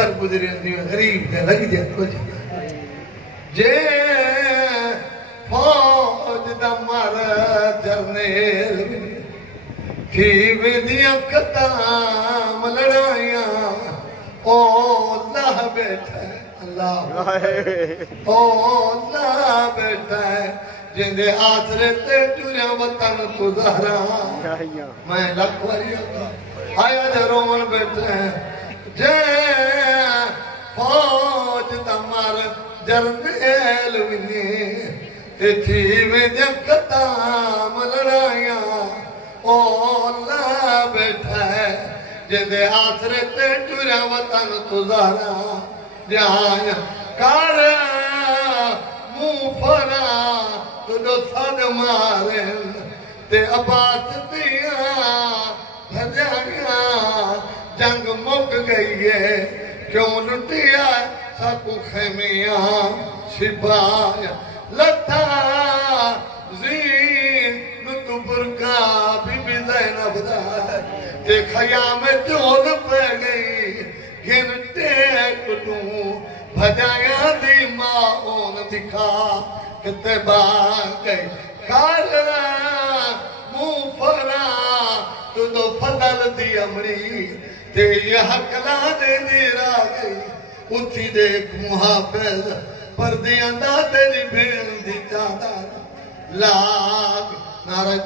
कर गुजरे गरीब दे लग जा कुछ जे फौज दा मार जरनेल थी वेदियां कताम लड़ाइया ओ अल्लाह बैठा है अल्लाह ओ अल्लाह बैठा है जिंदे आसरे ते टुरिया वतन गुजारा मैं लखवारी आया जे रोमन बैठे जे फौज दा मार जरनेल विनी थी वेदियां कताम लड़ाइया ओ अल्लाह बैठा है जिंदे आसरे ते टुरिया वतन गुजारा जहां कर मुंह फरा तुझो सद मारे ते अब्बास दिया भजाया जंग मुक गई है क्यों लुटिया सबको खेमिया सिपाया लता जीन तू बुरका बीबी ज़ैनब दा ते खयाम जोद पे गई गिनते कुटू भजाया दी मां ओन दिखा किते बाग गई कर मुंह फरा तुदो फदल दी अमरी ते ये हकला दे नीरा गई उठी देख मुहाफिज पर्दियां दा तेरी भेल दी चादर लाग नारा